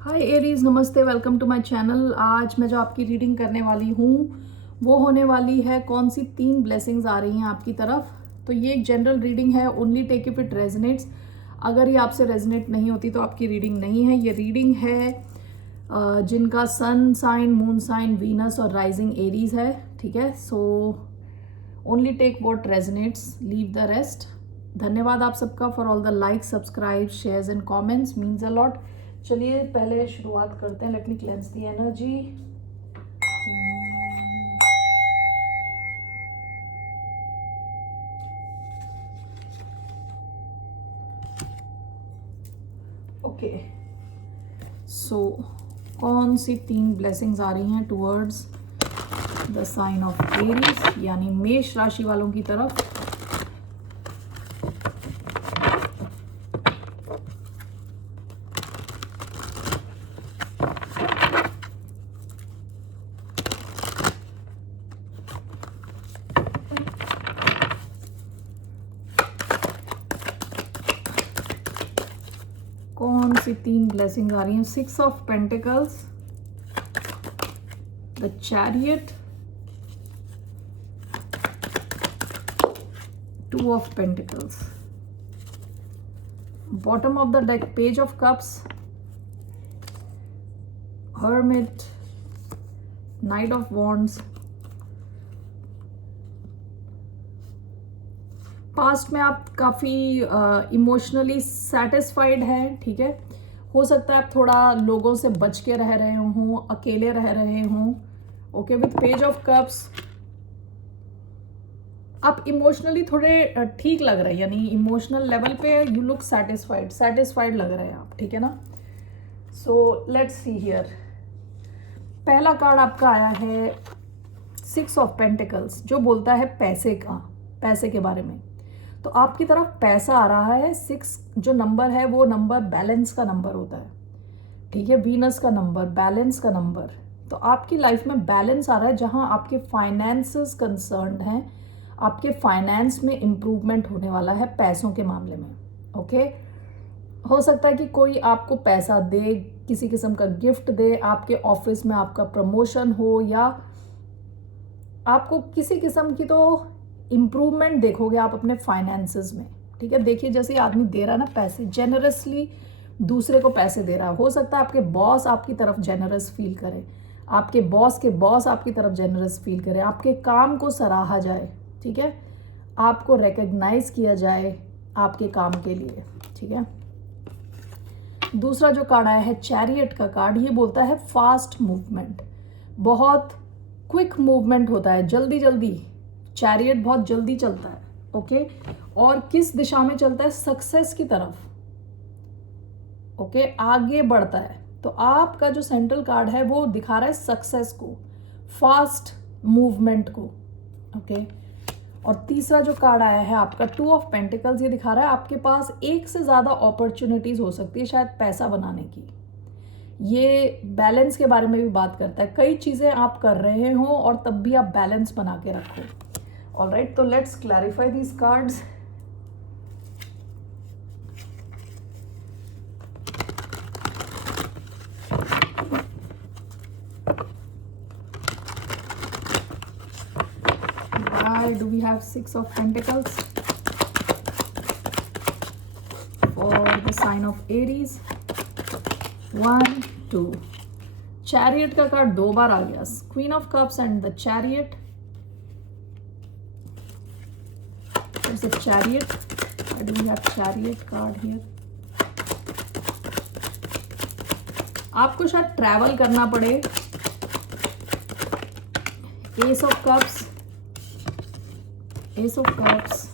हाय Aries, नमस्ते, welcome to my channel. आज मैं जो आपकी रीडिंग करने वाली हूँ वो होने वाली है कौन सी 3 ब्लेसिंग्स आ रही हैं आपकी तरफ। तो ये एक जनरल रीडिंग है, only take if it resonates. अगर ये आपसे रेजनेट नहीं होती तो आपकी रीडिंग नहीं है। ये रीडिंग है जिनका sun sign, moon sign, Venus और राइजिंग एरीज है। ठीक है, so only take what resonates, leave the rest. धन्यवाद आप सबका for all the like, subscribe, shares and comments, means a lot. चलिए पहले शुरुआत करते हैं। Let me cleanse the energy. Okay, so कौन सी 3 ब्लेसिंग्स आ रही हैं towards the sign of Aries, यानी मेष राशि वालों की तरफ। कौन सी 3 ब्लेसिंग आ रही हैं? 6 of pentacles, the chariot, 2 of pentacles, bottom of the deck page of cups, hermit, night of wands. Past में आप काफ़ी इमोशनली सेटिस्फाइड हैं। ठीक है, हो सकता है आप थोड़ा लोगों से बच के रह रहे हों, अकेले रह रहे हों। Okay, with page of cups आप इमोशनली थोड़े ठीक लग रहे हैं, यानी इमोशनल लेवल पे यू लुक सेटिस्फाइड लग रहे हैं आप। ठीक है ना। So let's see here. पहला कार्ड आपका आया है 6 ऑफ पेंटिकल्स, जो बोलता है पैसे के बारे में। तो आपकी तरफ पैसा आ रहा है। 6 जो नंबर है वो नंबर बैलेंस का नंबर होता है। ठीक है, वीनस का नंबर, बैलेंस का नंबर। तो आपकी लाइफ में बैलेंस आ रहा है, जहां आपके फाइनेंसेस कंसर्न्ड हैं। आपके फाइनेंस में इम्प्रूवमेंट होने वाला है पैसों के मामले में। ओके, हो सकता है कि कोई आपको पैसा दे, किसी किस्म का गिफ्ट दे, आपके ऑफिस में आपका प्रमोशन हो, या आपको किसी किस्म की तो इम्प्रूवमेंट देखोगे आप अपने फाइनेंसेस में। ठीक है, देखिए जैसे आदमी दे रहा है ना पैसे, जेनरसली दूसरे को पैसे दे रहा है। हो सकता है आपके बॉस आपकी तरफ जेनरस फील करे, आपके बॉस के बॉस आपकी तरफ जेनरस फील करे, आपके काम को सराहा जाए। ठीक है, आपको रिकग्नाइज किया जाए आपके काम के लिए। ठीक है, दूसरा जो कार्ड आया है चैरियट का कार्ड, ये बोलता है फास्ट मूवमेंट, बहुत क्विक मूवमेंट होता है, जल्दी जल्दी। चैरियट बहुत जल्दी चलता है। ओके, और किस दिशा में चलता है? सक्सेस की तरफ। ओके, आगे बढ़ता है। तो आपका जो सेंट्रल कार्ड है वो दिखा रहा है सक्सेस को, फास्ट मूवमेंट को। ओके, और तीसरा जो कार्ड आया है आपका 2 ऑफ पेंटिकल्स, ये दिखा रहा है आपके पास एक से ज़्यादा अपॉर्चुनिटीज़ हो सकती है शायद पैसा बनाने की। ये बैलेंस के बारे में भी बात करता है। कई चीज़ें आप कर रहे हो और तब भी आप बैलेंस बना के रखो। ऑलराइट, तो let's clarify these cards. Why do we have 6 of Pentacles for the sign of Aries? 1, 2. Chariot का कार्ड 2 बार आ गया। Queen of Cups and the Chariot. There's a Chariot. Why do we have Chariot card here? आपको शायद travel करना पड़े। Ace of Cups. Ace of Cups.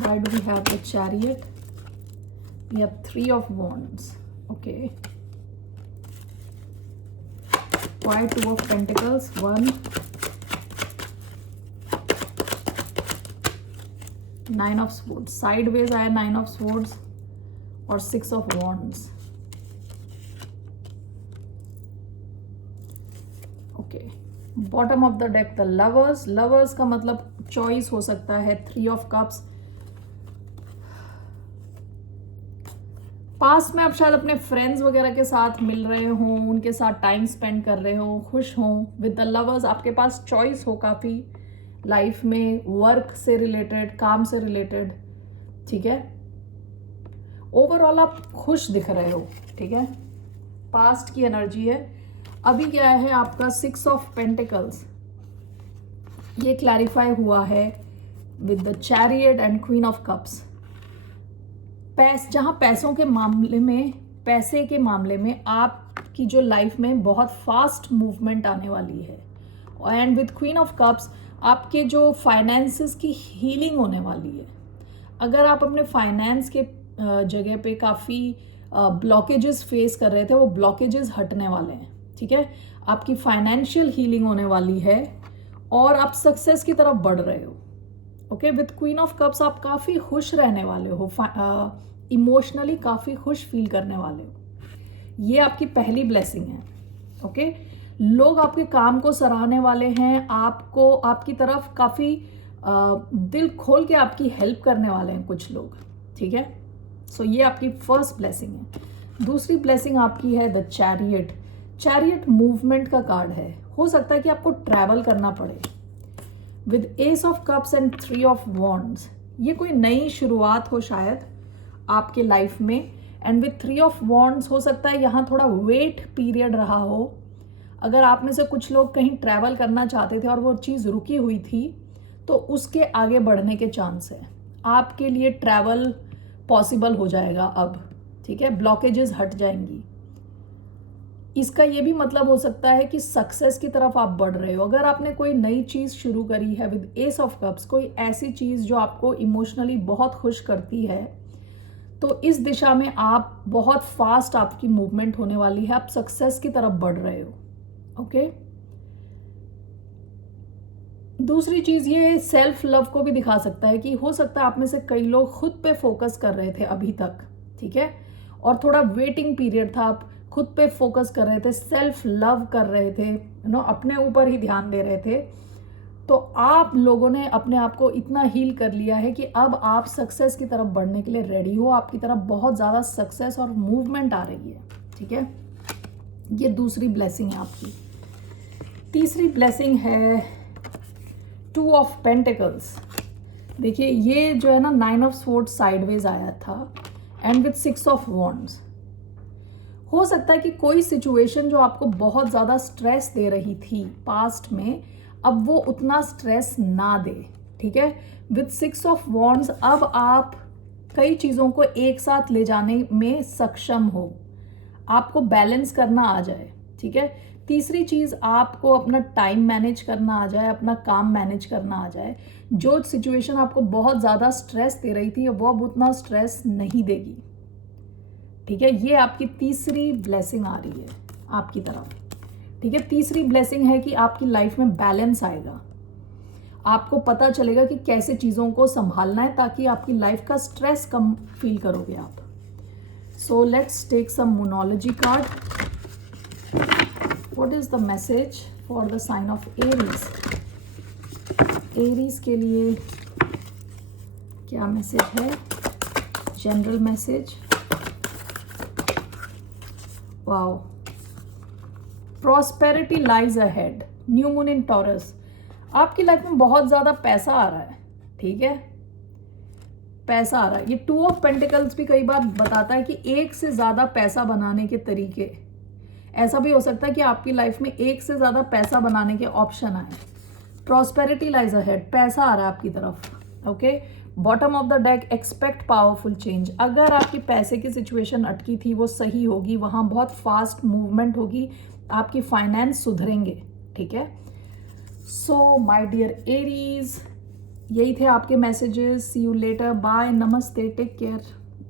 Why do we have the Chariot? We have 3 of Wands. Okay. Why 2 of Pentacles? 1. 9 of Swords. Sideways आया 9 of Swords और 6 of Wands. Okay. Bottom of the deck the lovers. Lovers का मतलब choice हो सकता है। 3 of cups, पास में आप शायद अपने फ्रेंड्स वगैरह के साथ मिल रहे हो, उनके साथ टाइम स्पेंड कर रहे हो, खुश हो। विद द लवर्स आपके पास चॉइस हो काफ़ी लाइफ में, वर्क से रिलेटेड, काम से रिलेटेड, ठीक है। ओवरऑल आप खुश दिख रहे हो, ठीक है। पास्ट की एनर्जी है। अभी क्या है आपका 6 ऑफ पेंटिकल्स, ये क्लैरिफाई हुआ है with the chariot and queen of cups. जहाँ पैसों के मामले में, पैसे के मामले में आपकी जो लाइफ में बहुत फास्ट मूवमेंट आने वाली है, and with queen of cups आपके जो फाइनेंसेस की हीलिंग होने वाली है। अगर आप अपने फाइनेंस के जगह पे काफ़ी ब्लॉकेजेस फेस कर रहे थे, वो ब्लॉकेजेस हटने वाले हैं, ठीक है। आपकी फाइनेंशियल हीलिंग होने वाली है और आप सक्सेस की तरफ बढ़ रहे हो। Okay, with queen of cups आप काफ़ी खुश रहने वाले हो, इमोशनली काफ़ी खुश फील करने वाले हो। ये आपकी पहली ब्लेसिंग है। ओके, लोग आपके काम को सराहने वाले हैं, आपको, आपकी तरफ काफ़ी दिल खोल के आपकी हेल्प करने वाले हैं कुछ लोग, ठीक है। सो ये आपकी फर्स्ट ब्लेसिंग है। दूसरी ब्लेसिंग आपकी है द चैरियट। चैरियट मूवमेंट का कार्ड है। हो सकता है कि आपको ट्रैवल करना पड़े। With S of cups and 3 of wands, ये कोई नई शुरुआत हो शायद आपके लाइफ में, एंड विद 3 ऑफ वॉन्ड्स हो सकता है यहाँ थोड़ा वेट पीरियड रहा हो। अगर आप में से कुछ लोग कहीं ट्रैवल करना चाहते थे और वो चीज़ रुकी हुई थी, तो उसके आगे बढ़ने के चांस है। आपके लिए ट्रैवल पॉसिबल हो जाएगा अब, ठीक है। ब्लॉकेजेस हट जाएंगी। इसका ये भी मतलब हो सकता है कि सक्सेस की तरफ आप बढ़ रहे हो। अगर आपने कोई नई चीज़ शुरू करी है विद एस ऑफ कप्स, कोई ऐसी चीज़ जो आपको इमोशनली बहुत खुश करती है, तो इस दिशा में आप बहुत फास्ट, आपकी मूवमेंट होने वाली है, आप सक्सेस की तरफ बढ़ रहे हो। ओके, दूसरी चीज़ ये सेल्फ लव को भी दिखा सकता है कि हो सकता है आप में से कई लोग खुद पे फोकस कर रहे थे अभी तक, ठीक है, और थोड़ा वेटिंग पीरियड था, आप खुद पे फोकस कर रहे थे, सेल्फ लव कर रहे थे, अपने ऊपर ही ध्यान दे रहे थे। तो आप लोगों ने अपने आप को इतना हील कर लिया है कि अब आप सक्सेस की तरफ बढ़ने के लिए रेडी हो। आपकी तरफ बहुत ज़्यादा सक्सेस और मूवमेंट आ रही है, ठीक है। ये दूसरी ब्लेसिंग है आपकी। तीसरी ब्लेसिंग है 2 ऑफ पेंटिकल्स। देखिए ये जो है ना, 9 ऑफ स्वॉर्ड्स साइडवेज आया था, एंड विद 6 ऑफ वॉन्ड्स। हो सकता है कि कोई सिचुएशन जो आपको बहुत ज़्यादा स्ट्रेस दे रही थी पास्ट में, अब वो उतना स्ट्रेस ना दे, ठीक है। विद 6 ऑफ वॉन्ड्स अब आप कई चीज़ों को एक साथ ले जाने में सक्षम हो, आपको बैलेंस करना आ जाए, ठीक है। तीसरी चीज़, आपको अपना टाइम मैनेज करना आ जाए, अपना काम मैनेज करना आ जाए। जो सिचुएशन आपको बहुत ज़्यादा स्ट्रेस दे रही थी, वो अब उतना स्ट्रेस नहीं देगी, ठीक है। ये आपकी तीसरी ब्लेसिंग आ रही है आपकी तरफ, ठीक है। तीसरी ब्लेसिंग है कि आपकी लाइफ में बैलेंस आएगा, आपको पता चलेगा कि कैसे चीज़ों को संभालना है ताकि आपकी लाइफ का स्ट्रेस कम फील करोगे आप। So let's take some monology card. What is the message for the sign of Aries? Aries के लिए क्या मैसेज है? General message. Wow, prosperity lies ahead, new moon in Taurus. आपकी लाइफ में बहुत ज़्यादा पैसा आ रहा है, ठीक है, पैसा आ रहा है। ये 2 ऑफ पेंटिकल्स भी कई बार बताता है कि एक से ज़्यादा पैसा बनाने के तरीके। ऐसा भी हो सकता है कि आपकी लाइफ में एक से ज़्यादा पैसा बनाने के ऑप्शन आए। प्रॉस्पेरिटी लाइज अहेड, पैसा आ रहा है आपकी तरफ। Okay, bottom of the deck, expect powerful change. अगर आपकी पैसे की सिचुएशन अटकी थी वो सही होगी, वहाँ बहुत फास्ट मूवमेंट होगी, आपकी फाइनेंस सुधरेंगे, ठीक है। सो माय डियर एरीज, यही थे आपके messages. See you later, bye, नमस्ते, टेक केयर।